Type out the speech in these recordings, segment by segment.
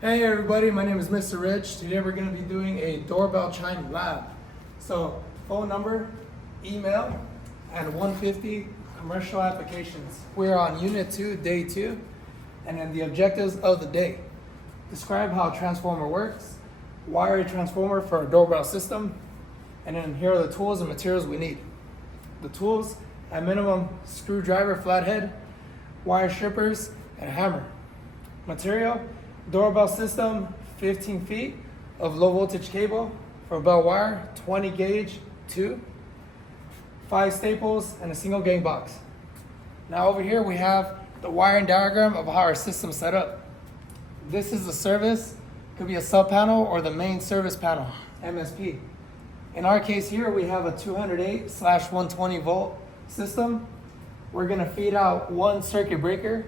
Hey everybody, my name is Mr. Rich. Today we're going to be doing a doorbell chime lab. So phone number, email, and 150 commercial applications. We're on Unit 2, Day 2, and then the objectives of the day. Describe how a transformer works, wire a transformer for a doorbell system, and then here are the tools and materials we need. The tools, at minimum, screwdriver, flathead, wire strippers, and a hammer. Material, doorbell system, 15 feet of low voltage cable for bell wire, 20 gauge, 2, 5 staples, and a single gang box. Now over here we have the wiring diagram of how our system is set up. This is the service, could be a sub panel or the main service panel, MSP. In our case here, we have a 208/120 volt system. We're gonna feed out one circuit breaker.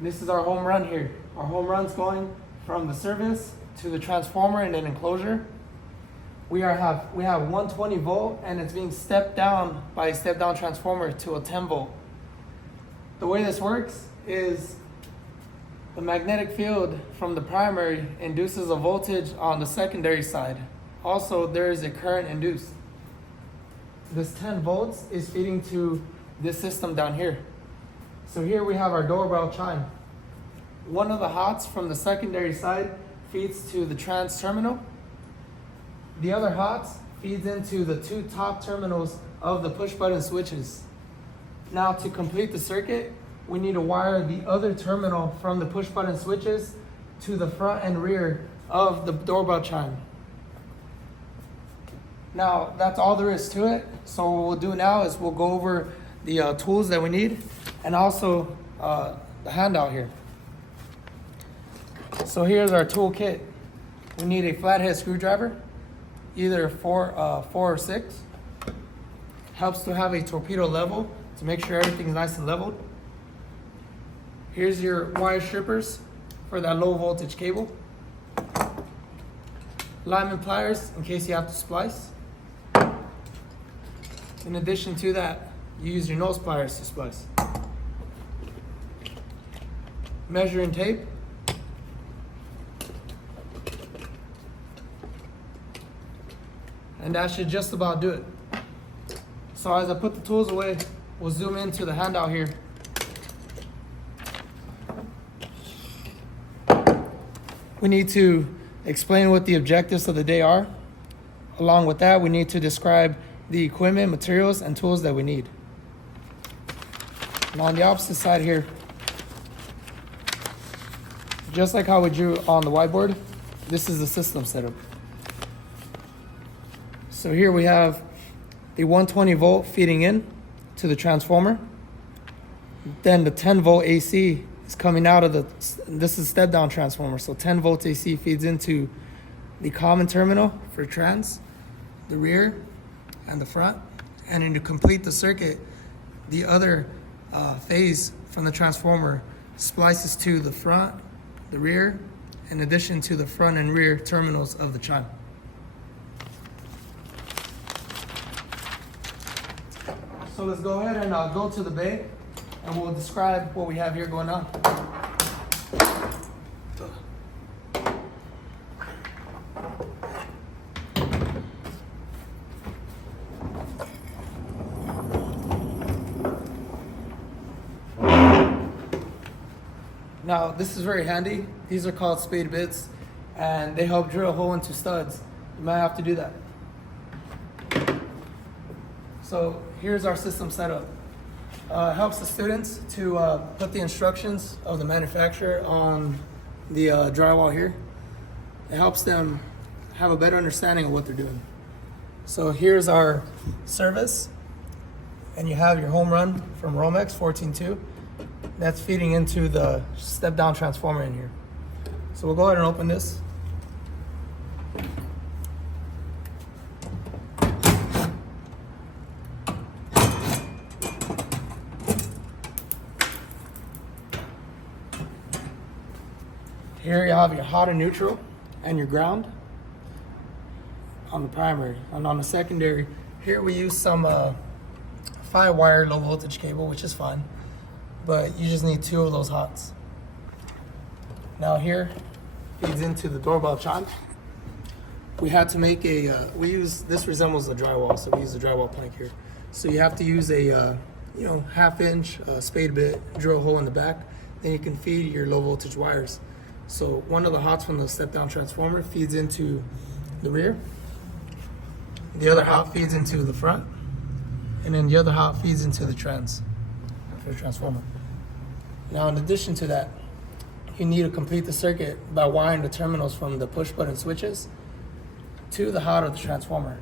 This is our home run here. Our home run's going from the service to the transformer in an enclosure. We have 120 volt and it's being stepped down by a step down transformer to a 10 volt. The way this works is the magnetic field from the primary induces a voltage on the secondary side. Also, there is a current induced. This 10 volts is feeding to this system down here. So here we have our doorbell chime. One of the hots from the secondary side feeds to the trans terminal. The other hots feeds into the two top terminals of the push button switches. Now to complete the circuit, we need to wire the other terminal from the push button switches to the front and rear of the doorbell chime. Now that's all there is to it. So what we'll do now is we'll go over the tools that we need and also the handout here. So here's our tool kit. We need a flathead screwdriver, either 4 or 6. Helps to have a torpedo level to make sure everything's nice and leveled. Here's your wire strippers for that low voltage cable. Lineman pliers in case you have to splice. In addition to that, you use your nose pliers to splice. Measuring tape. And that should just about do it. So as I put the tools away, we'll zoom into the handout here. We need to explain what the objectives of the day are. Along with that, we need to describe the equipment, materials, and tools that we need. And on the opposite side here, just like how we drew on the whiteboard, this is the system setup. So here we have the 120 volt feeding in to the transformer. Then the 10 volt AC is coming out of this is step down transformer. So 10 volts AC feeds into the common terminal for trans, the rear and the front. And then to complete the circuit, the other phase from the transformer splices to the front, the rear, in addition to the front and rear terminals of the chime. So let's go ahead and go to the bay and we'll describe what we have here going on. Now this is very handy. These are called spade bits and they help drill a hole into studs. You might have to do that. So here's our system setup. Helps the students to put the instructions of the manufacturer on the drywall here. It helps them have a better understanding of what they're doing. So here's our service, and you have your home run from Romex 14.2. That's feeding into the step down transformer in here. So we'll go ahead and open this. Here you have your hot and neutral and your ground on the primary. And on the secondary, here we use some 5-wire low voltage cable, which is fine, but you just need 2 of those hots. Now here feeds into the doorbell chime. We had to make this resembles a drywall, so we use a drywall plank here. So you have to use a, 1/2-inch spade bit, drill a hole in the back, then you can feed your low voltage wires. So one of the hots from the step down transformer feeds into the rear, the other hot feeds into the front, and then the other hot feeds into the transformer. Now in addition to that, you need to complete the circuit by wiring the terminals from the push button switches to the hot of the transformer.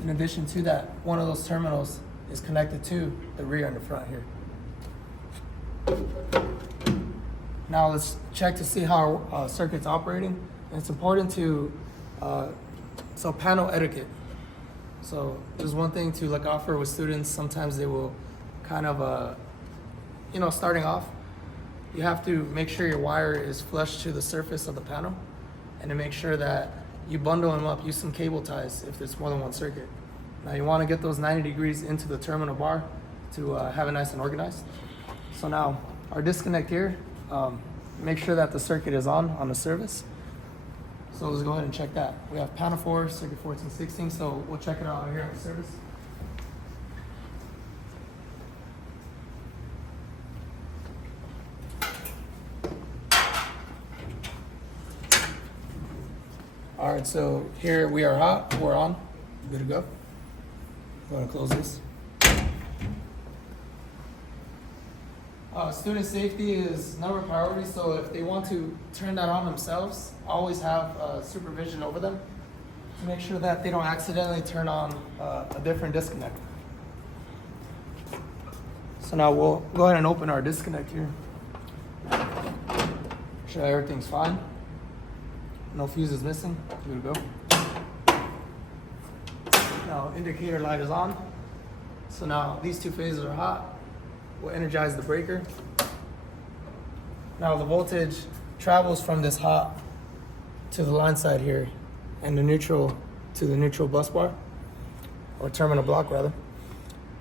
In addition to that, one of those terminals is connected to the rear and the front here. Now let's check to see how our circuit's operating. And it's important to, so panel etiquette. So there's one thing to look out for with students. Sometimes they will kind of, starting off, you have to make sure your wire is flush to the surface of the panel, and to make sure that you bundle them up. Use some cable ties if there's more than one circuit. Now you want to get those 90 degrees into the terminal bar to have it nice and organized. So now our disconnect here, make sure that the circuit is on the service. So let's go ahead and check that. We have panel 4, circuit 14, 16, so we'll check it out here on the service. All right, so here we are hot, we're on, good to go. I'm gonna close this. Student safety is number priority, so if they want to turn that on themselves, always have supervision over them to make sure that they don't accidentally turn on a different disconnect. So now we'll go ahead and open our disconnect here. Sure everything's fine. No fuse is missing. Good to go. Now indicator light is on. So now these two phases are hot. We'll energize the breaker. Now the voltage travels from this hot to the line side here, and the neutral to the neutral bus bar, or terminal block rather.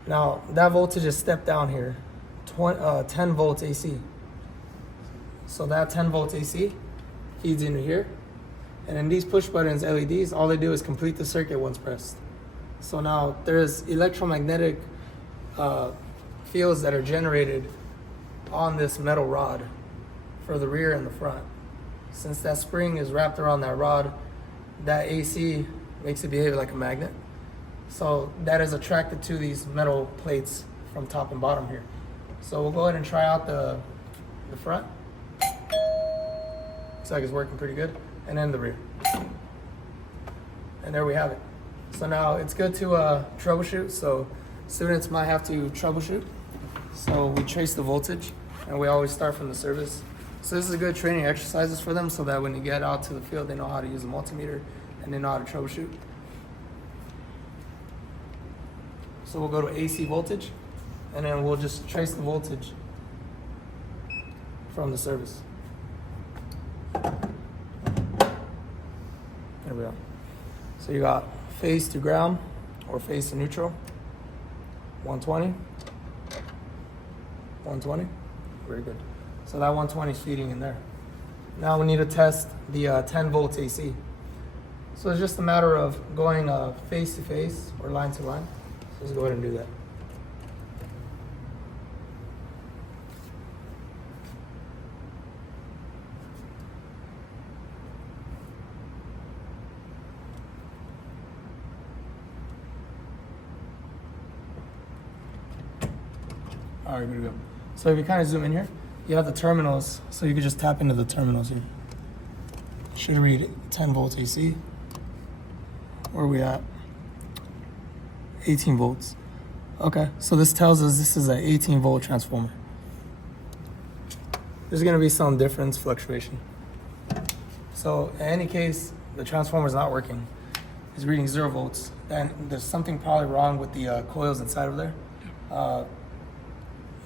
Now that voltage is stepped down here, 10 volts AC. So that 10 volts AC feeds into here. And then these push buttons, LEDs, all they do is complete the circuit once pressed. So now there's electromagnetic fields that are generated on this metal rod for the rear and the front. Since that spring is wrapped around that rod, that AC makes it behave like a magnet. So that is attracted to these metal plates from top and bottom here. So we'll go ahead and try out the front. Looks like it's working pretty good. And then the rear. And there we have it. So now it's good to troubleshoot. So students might have to troubleshoot. So we trace the voltage, and we always start from the service. So this is a good training exercises for them, so that when you get out to the field, they know how to use a multimeter and they know how to troubleshoot. So we'll go to AC voltage, and then we'll just trace the voltage from the service. There we go. So you got phase to ground or phase to neutral, 120, 120, very good. So that 120 is feeding in there. Now we need to test the 10 volts AC. So it's just a matter of going phase to phase or line to line. So let's go ahead and do that. All right, good to go. So if you kind of zoom in here, you have the terminals, so you can just tap into the terminals here. Should read 10 volts AC. Where are we at? 18 volts. Okay, so this tells us this is an 18 volt transformer. There's gonna be some difference fluctuation. So in any case, the transformer is not working. It's reading 0 volts. And there's something probably wrong with the coils inside of there.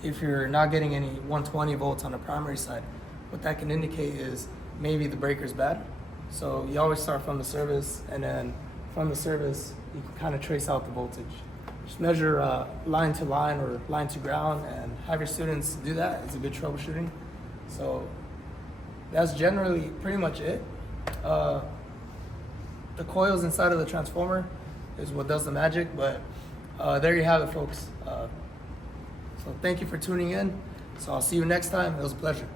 If you're not getting any 120 volts on the primary side, what that can indicate is maybe the breaker's bad. So you always start from the service, and then from the service, you can kind of trace out the voltage. Just measure line to line or line to ground, and have your students do that. It's a good troubleshooting. So that's generally pretty much it. The coils inside of the transformer is what does the magic, but there you have it, folks. So thank you for tuning in. So I'll see you next time. It was a pleasure.